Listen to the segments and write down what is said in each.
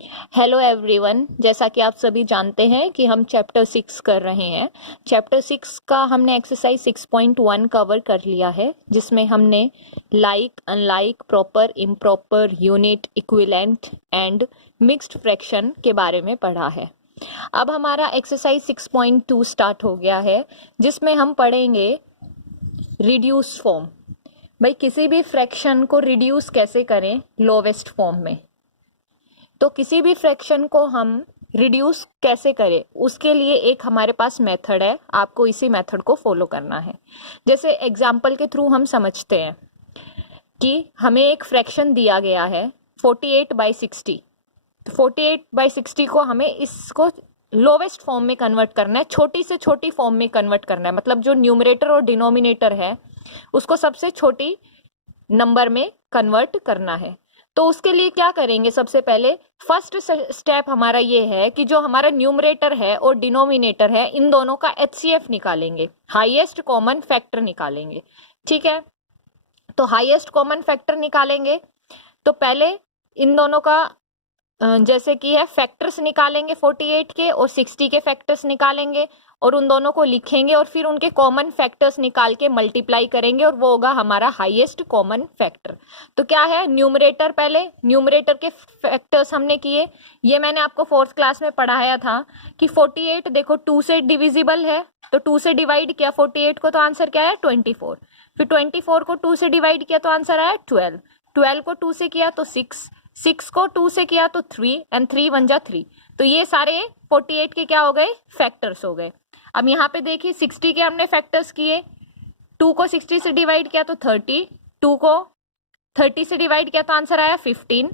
Hello everyone, जैसा कि आप सभी जानते हैं कि हम चैप्टर 6 कर रहे हैं। चैप्टर 6 का हमने एक्सरसाइज 6.1 कवर कर लिया है, जिसमें हमने like, unlike, proper, improper, unit, equivalent and mixed fraction के बारे में पढ़ा है। अब हमारा एक्सरसाइज 6.2 स्टार्ट हो गया है, जिसमें हम पढ़ेंगे रिड्यूस फॉर्म। भाई, किसी भी फ्रैक्शन को रिड्यूस कैसे करें लोवेस्ट फॉर्म में। तो किसी भी फ्रैक्शन को हम रिड्यूस कैसे करें, उसके लिए एक हमारे पास मेथड है। आपको इसी मेथड को फॉलो करना है। जैसे एग्जाम्पल के थ्रू हम समझते हैं कि हमें एक फ्रैक्शन दिया गया है 48/60। तो 48/60 को हमें इसको लोवेस्ट फॉर्म में कन्वर्ट करना है, छोटी से छोटी फॉर्म में कन्वर्ट करना है। मतलब जो न्यूमरेटर और डिनोमिनेटर है उसको सबसे छोटी नंबर में कन्वर्ट करना है। तो उसके लिए क्या करेंगे, सबसे पहले फर्स्ट स्टेप हमारा ये है कि जो हमारा न्यूमरेटर है और डिनोमिनेटर है, इन दोनों का HCF निकालेंगे, हाईएस्ट कॉमन फैक्टर निकालेंगे। ठीक है, तो हाईएस्ट कॉमन फैक्टर निकालेंगे। तो पहले इन दोनों का जैसे कि है फैक्टर्स निकालेंगे, 48 के और 60 के फैक्टर्स निकालेंगे और उन दोनों को लिखेंगे और फिर उनके कॉमन फैक्टर्स निकाल के मल्टीप्लाई करेंगे और वो होगा हमारा हाईएस्ट कॉमन फैक्टर। तो क्या है, न्यूमरेटर, पहले न्यूमरेटर के फैक्टर्स हमने किए। ये मैंने आपको 4th क्लास में पढ़ाया था कि 48 देखो 2 से डिविजिबल है, तो 2 से डिवाइड किया 48 को, तो आंसर क्या है 24। फिर 24 को 2 से डिवाइड किया तो आंसर आया 12। 12 को 2 से किया तो 6, 6 को 2 से किया तो 3 एंड 3 1 जा 3। तो ये सारे 48 के क्या हो गए, फैक्टर्स हो गए। अब यहाँ पे देखिए 60 के हमने फैक्टर्स किए। 2 को 60 से डिवाइड किया तो 30, 2 को 30 से डिवाइड किया तो आंसर आया 15।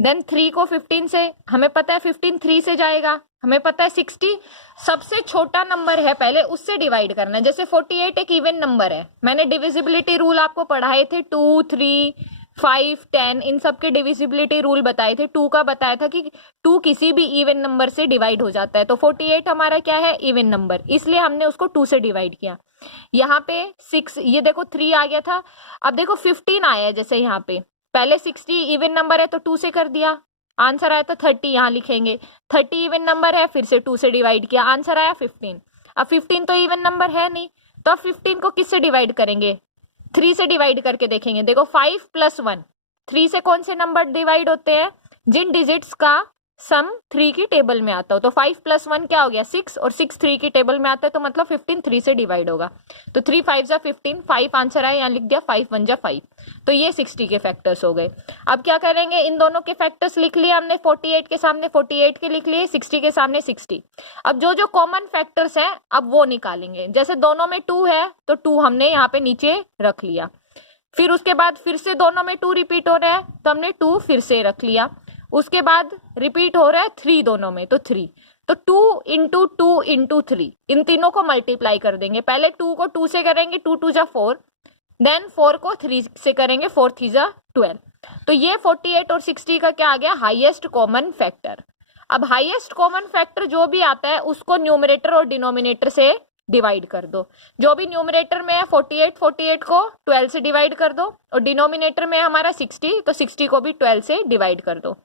देन 3 को 15 से, हमें पता है 15 3 से जाएगा, हमें पता है 60 सबसे छोटा नंबर है, पहले उससे डिवाइड करना है। जैसे 48 एक इवन नंबर है, मैंने डिविजिबिलिटी रूल आपको पढ़ाए थे, 2 3 5 10 इन सब के डिविजिबिलिटी रूल बताए थे। 2 का बताया था कि 2 किसी भी इवन नंबर से डिवाइड हो जाता है। तो 48 हमारा क्या है, इवन नंबर, इसलिए हमने उसको 2 से डिवाइड किया। यहाँ पे 6, ये देखो 3 आ गया था। अब देखो 15 आया है, जैसे यहाँ पे पहले 60 इवन नंबर है तो 2 से कर दिया, आंसर आया तो 30 यहाँ लिखेंगे। 30 इवन नंबर है, फिर से 2 से डिवाइड किया, आंसर आया 15। अब 15 तो इवन नंबर है नहीं, तो अब 15 को किससे डिवाइड करेंगे, 3 से डिवाइड करके देखेंगे। देखो 5 + 1, 3 से कौन से नंबर डिवाइड होते हैं, जिन डिजिट्स का सम 3 की टेबल में आता हो। तो 5 + 1 क्या हो गया 6, और 6 3 की टेबल में आता है, तो मतलब 15 3 से डिवाइड होगा। तो 3 5 जा 15, 5 आंसर आया, यहाँ लिख दिया 5 1 जा 5। तो ये 60 के फैक्टर्स हो गए। अब क्या करेंगे, इन दोनों के फैक्टर्स लिख लिए हमने, 48 के सामने 48 के लिख लिए, 60 के सामने 60। अब जो जो कॉमन फैक्टर्स हैं अब वो निकालेंगे। जैसे दोनों में 2 है तो 2 हमने यहाँ पे नीचे रख लिया। फिर उसके बाद फिर से दोनों में 2 रिपीट हो रहा है तो हमने 2 फिर से रख लिया। उसके बाद रिपीट हो रहा है 3 दोनों में, तो 3। तो 2 × 2 × 3, इन तीनों को मल्टीप्लाई कर देंगे। पहले 2 को 2 से करेंगे, 2 2 जा 4, देन 4 को 3 से करेंगे, 4 3 जा 12। तो ये 48 और 60 का क्या आ गया, हाईएस्ट कॉमन फैक्टर। अब हाईएस्ट कॉमन फैक्टर जो भी आता है उसको न्यूमरेटर और डिनोमिनेटर से डिवाइड कर दो। जो भी न्यूमरेटर में है 48, 48 को 12 से डिवाइड कर दो, और डिनोमिनेटर में हमारा 60, तो 60 को भी 12 से डिवाइड कर दो।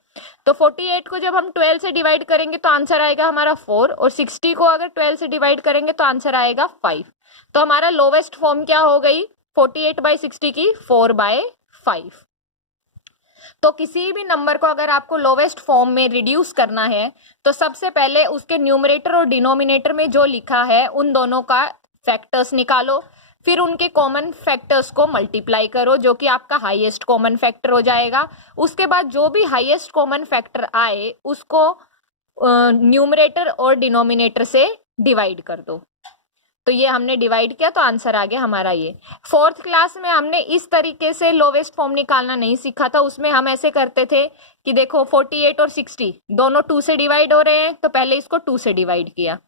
तो 48 को जब हम 12 से डिवाइड करेंगे तो आंसर आएगा हमारा 4, और 60 को अगर 12 से डिवाइड करेंगे तो आंसर आएगा 5। तो हमारा लोवेस्ट फॉर्म क्या हो गई, 48/60 की 4/5। तो किसी भी नंबर को अगर आपको लोवेस्ट फॉर्म में रिड्यूस करना है तो सबसे पहले उसके न्यूमरेटर और डिनोमिनेटर में जो लिखा है उन दोनों का फैक्टर्स निकालो, फिर उनके कॉमन फैक्टर्स को मल्टीप्लाई करो, जो कि आपका हाईएस्ट कॉमन फैक्टर हो जाएगा। उसके बाद जो भी हाईएस्ट कॉमन फैक्टर आए उसको न्यूमरेटर और डिनोमिनेटर से डिवाइड कर दो। तो ये हमने डिवाइड किया तो आंसर आ गया हमारा ये। 4th क्लास में हमने इस तरीके से लोवेस्ट फॉर्म निकालना नहीं सीखा था। उसमें हम ऐसे करते थे कि देखो 48 और 60 दोनों 2 से डिवाइड हो रहे हैं, तो पहले इसको 2 से डिवाइड किया।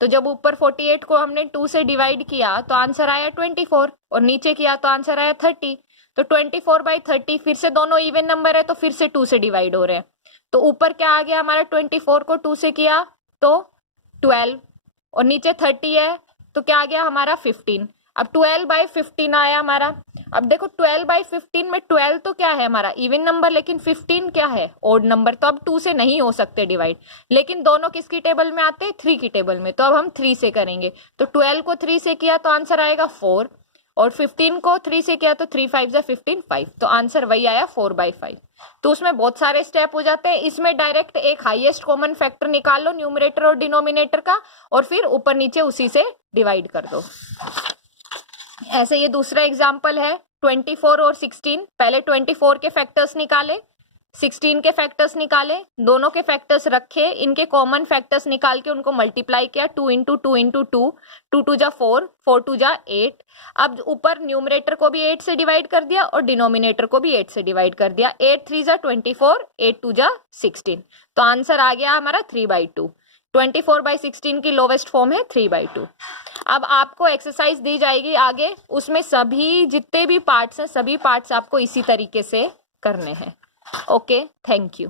तो जब ऊपर 48 को हमने 2 से डिवाइड किया तो आंसर आया 24, और नीचे किया तो आंसर आया 30। तो 24/30, फिर से दोनों इवन नंबर है तो फिर से 2 से डिवाइड हो रहे हैं। तो ऊपर क्या आ गया हमारा, 24 को 2 से किया तो 12, और नीचे 30 है तो क्या आ गया हमारा 15। अब 12/15 आया हमारा। अब देखो 12/15 में 12 तो क्या है हमारा इवन नंबर, लेकिन 15 क्या है ओड नंबर, तो अब 2 से नहीं हो सकते डिवाइड। लेकिन दोनों किसकी टेबल में आते हैं, 3 की टेबल में, तो अब हम 3 से करेंगे। तो 12 को 3 से किया तो आंसर आएगा 4, और 15 को 3 से किया तो 3 5 जा 15 5, तो आंसर वही आया 4/5। तो उसमें बहुत सारे स्टेप हो जाते हैं। इसमें डायरेक्ट एक हाईएस्ट कॉमन फैक्टर निकाल लो न्यूमरेटर और डिनोमिनेटर का, और फिर ऊपर नीचे उसी से डिवाइड कर दो। ऐसे ये दूसरा एग्जाम्पल है 24 और 16। पहले 24 के फैक्टर्स निकाले, 16 के फैक्टर्स निकाले, दोनों के फैक्टर्स रखे, इनके कॉमन फैक्टर्स निकाल के उनको मल्टीप्लाई किया, 2 इंटू 2 इंटू 2, 2 2 जा 4, 4 2 जा 8। अब ऊपर न्यूमरेटर को भी 8 से डिवाइड कर दिया और डिनोमिनेटर को भी 8 से डिवाइड कर दिया। 8 3 जा 24, 8 2 जा 16, तो आंसर आ गया हमारा 3/2। 24/16 की लोवेस्ट फॉर्म है 3/2। अब आपको एक्सरसाइज दी जाएगी आगे, उसमें सभी जितने भी पार्ट्स हैं सभी पार्ट्स आपको इसी तरीके से करने हैं। Okay, thank you.